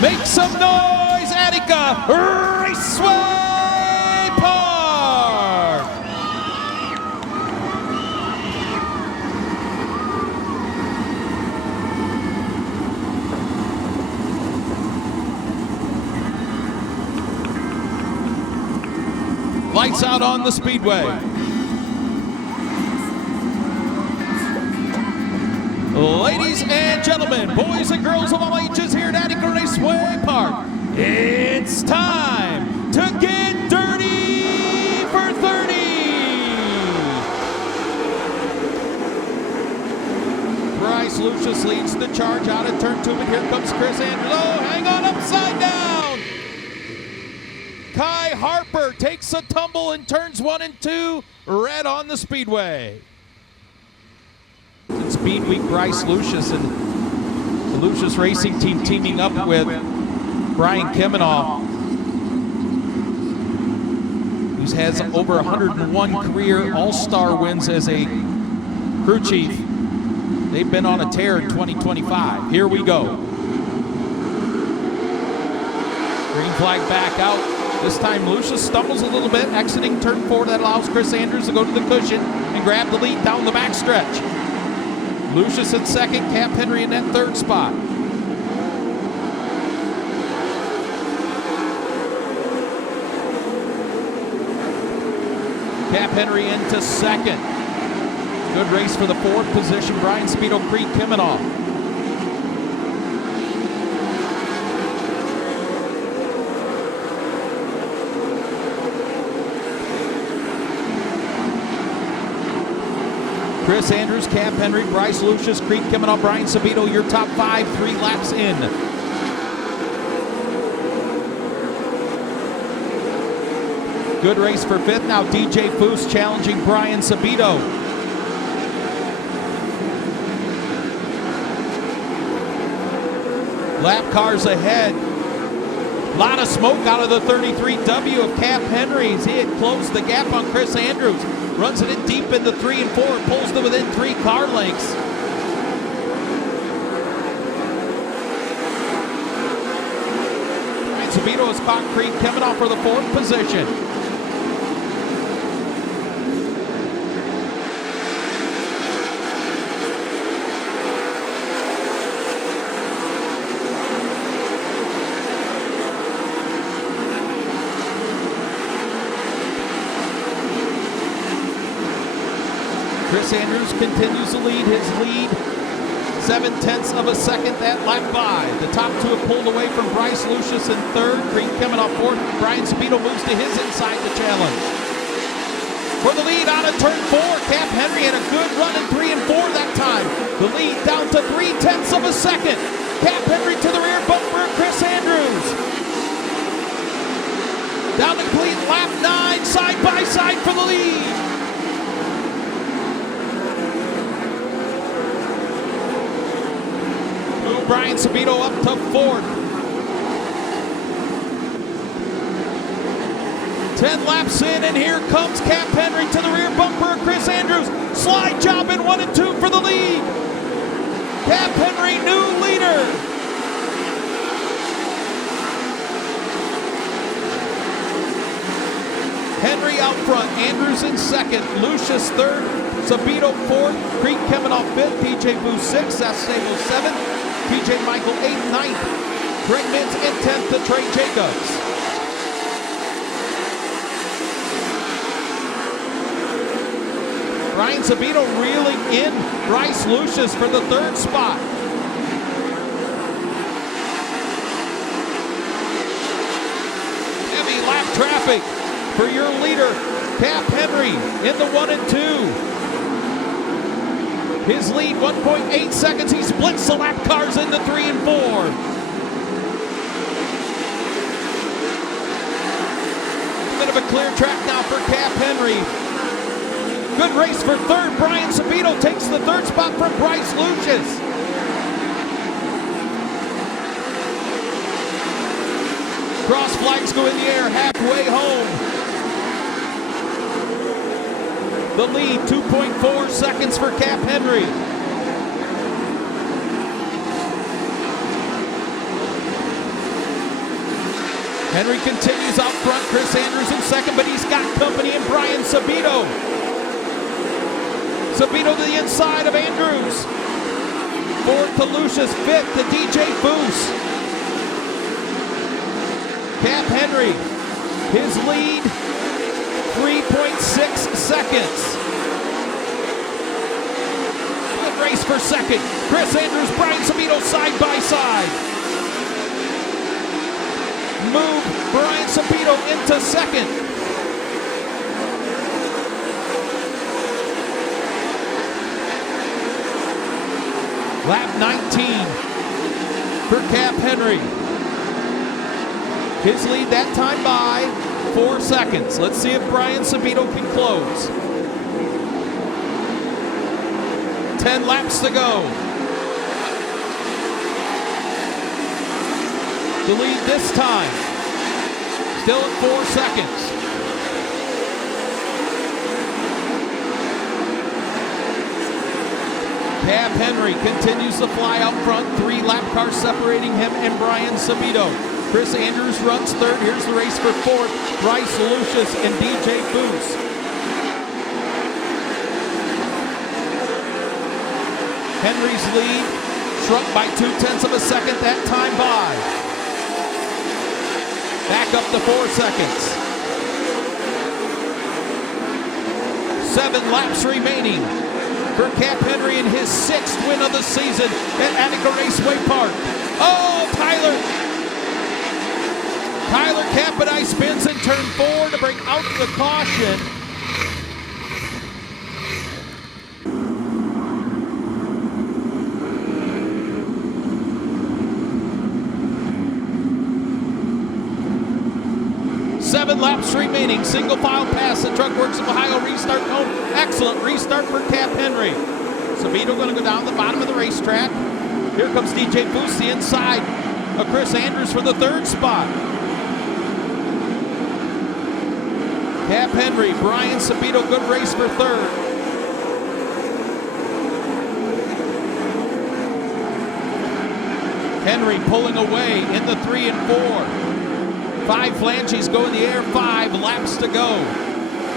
Make some noise, Attica Raceway Park! Lights out on the speedway. Ladies and gentlemen, boys and girls of all ages here at Attica Raceway Park, it's time to get dirty for 30. Bryce Lucius leads the charge out of turn 2, and here comes Chris Andrews. Oh, hang on, upside down. Kai Harper takes a tumble in turns 1 and 2, red on the speedway. Speed Week, Bryce Lucius and the Lucius Racing Team teaming up with Brian Kimenoff, who has over 101 career All-Star wins as a crew chief. They've been on a tear in 2025. Here we go. Green flag back out. This time Lucius stumbles a little bit, exiting turn 4. That allows Chris Andrews to go to the cushion and grab the lead down the backstretch. Lucius in second, Cap Henry in that third spot. Cap Henry into second. Good race for the fourth position, Brian Speedo Creed Kimenoff. Chris Andrews, Cap Henry, Bryce Lucius, Creed Kimenoff, Brian Speedo, your top 5, 3 laps in. Good race for fifth. Now DJ Foose challenging Brian Speedo. Lap cars ahead. A lot of smoke out of the 33W of Cap Henry's. He had closed the gap on Chris Andrews. Runs it in deep into 3 and 4, pulls to within 3 car lengths. Brian Speedo has caught Creed Kimenoff for the 4th position. Chris Andrews continues to lead his lead 0.7 of a second that lap by. The top 2 have pulled away from Bryce Lucius in third, Creed Kimenoff fourth. Brian Speedo moves to his inside the challenge. For the lead out of turn 4, Cap Henry had a good run in 3 and 4 that time. The lead down to 0.3 of a second. Cap Henry to the rear bumper, Chris Andrews. Down to complete lap 9, side by side for the lead. Brian Speedo up to 4th. 10 laps in, and here comes Cap Henry to the rear bumper of Chris Andrews. Slide job in 1 and 2 for the lead. Cap Henry, new leader. Henry out front, Andrews in second, Lucius third, Speedo fourth, Creed Kimenoff fifth, DJ Booth sixth, Seth Stable seventh, PJ Michael 8th, 9th, Greg Mintz in 10th to Trey Jacobs. Brian Speedo reeling in Bryce Lucius for the 3rd spot. Heavy lap traffic for your leader, Cap Henry, in the 1 and 2. His lead, 1.8 seconds. He splits the lap cars into 3 and 4. Bit of a clear track now for Cap Henry. Good race for third. Brian Speedo takes the 3rd spot from Bryce Lucius. Cross flags go in the air halfway home. The lead, 2.4 seconds for Cap Henry. Henry continues out front. Chris Andrews in second, but he's got company in Brian Sabito. Sabito to the inside of Andrews. Fourth to Lucius, fifth to DJ Foose. Cap Henry, his lead, 3.6 seconds. Good race for second. Chris Andrews, Brian Sabito side by side. Move Brian Sabito into second. Lap 19 for Cap Henry. His lead that time by 4 seconds. Let's see if Brian Sabito can close. 10 laps to go. The lead this time, still at 4 seconds. Cap Henry continues to fly out front. 3 lap cars separating him and Brian Sabito. Chris Andrews runs third. Here's the race for fourth. Bryce Lucius and DJ Foose. Henry's lead shrunk by 0.2 of a second that time by. Back up to 4 seconds. 7 laps remaining for Cap Henry in his 6th win of the season at Attica Raceway Park. Oh, Tyler Capodai spins in turn 4 to bring out the caution. Seven laps remaining. Single file pass. The Truck Works of Ohio restart home. Excellent restart for Cap Henry. Sabito going to go down the bottom of the racetrack. Here comes DJ Foose, the inside of Chris Andrews for the 3rd spot. Cap Henry, Brian Sabito, good race for 3rd. Henry pulling away in the 3 and 4. 5 flanges go in the air, 5 laps to go.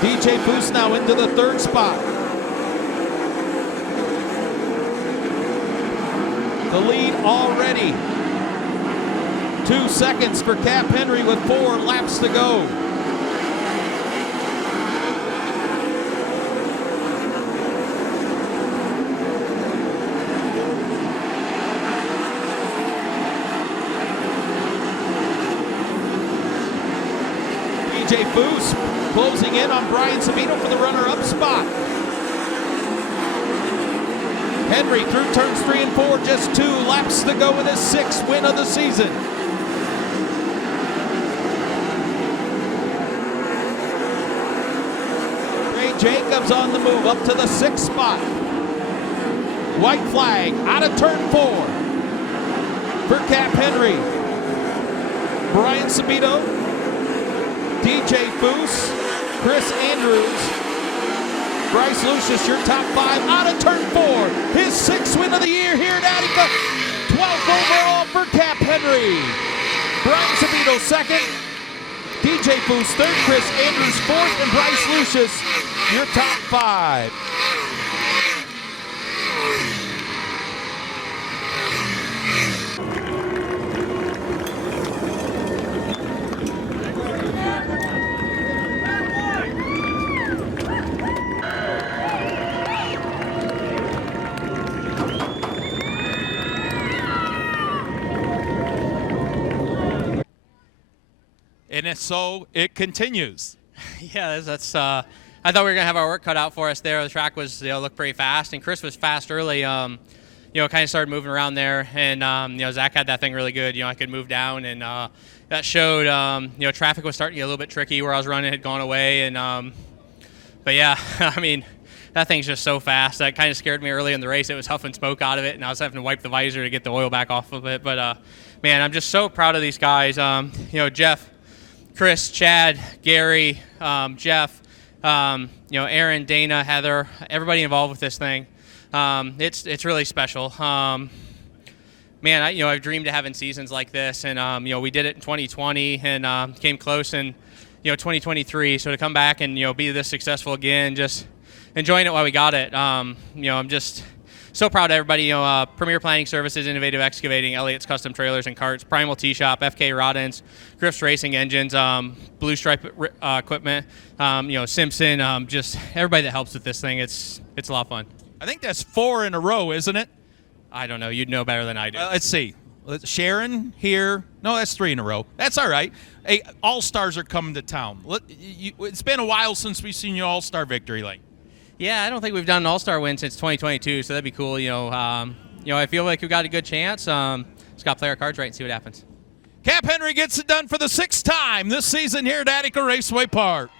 DJ Foose now into the 3rd spot. The lead already. 2 seconds for Cap Henry with 4 laps to go. DJ Foose closing in on Brian Sabito for the runner-up spot. Henry through turns 3 and 4, just 2 laps to go with his 6th win of the season. Ray Jacobs on the move up to the 6th spot. White flag out of turn 4 for Cap Henry. Brian Sabito, DJ Foose, Chris Andrews, Bryce Lucius, your top 5 out of turn 4. His 6th win of the year here at Attica. 12th overall for Cap Henry. Brian Sabito 2nd, DJ Foose 3rd, Chris Andrews 4th, and Bryce Lucius, your top 5. And so it continues. Yeah, that's. I thought we were gonna have our work cut out for us there. The track was, looked pretty fast, and Chris was fast early. Kind of started moving around there, and Zach had that thing really good. I could move down, and that showed. Traffic was starting to get a little bit tricky where I was running had gone away, and but yeah, I mean, that thing's just so fast. That kind of scared me early in the race. It was huffing smoke out of it, and I was having to wipe the visor to get the oil back off of it. But man, I'm just so proud of these guys. Jeff, Chris, Chad, Gary, Jeff, Aaron, Dana, Heather, everybody involved with this thing. It's really special. man, I've dreamed of having seasons like this, and we did it in 2020 and came close in 2023. So to come back and be this successful again, just enjoying it while we got it. I'm just so proud of everybody. Premier Planning Services, Innovative Excavating, Elliott's Custom Trailers and Carts, Primal Tea Shop, FK Rod Ends, Griff's Racing Engines, Blue Stripe Equipment, Simpson, just everybody that helps with this thing. It's a lot of fun. I think that's 4 in a row, isn't it? I don't know. You'd know better than I do. Let's see. Sharon here. No, that's 3 in a row. That's all right. Hey, All-Stars are coming to town. It's been a while since we've seen you All-Star victory lane. Yeah, I don't think we've done an All-Star win since 2022, so that'd be cool. I feel like we've got a good chance. Just got to play our cards right and see what happens. Cap Henry gets it done for the 6th time this season here at Attica Raceway Park.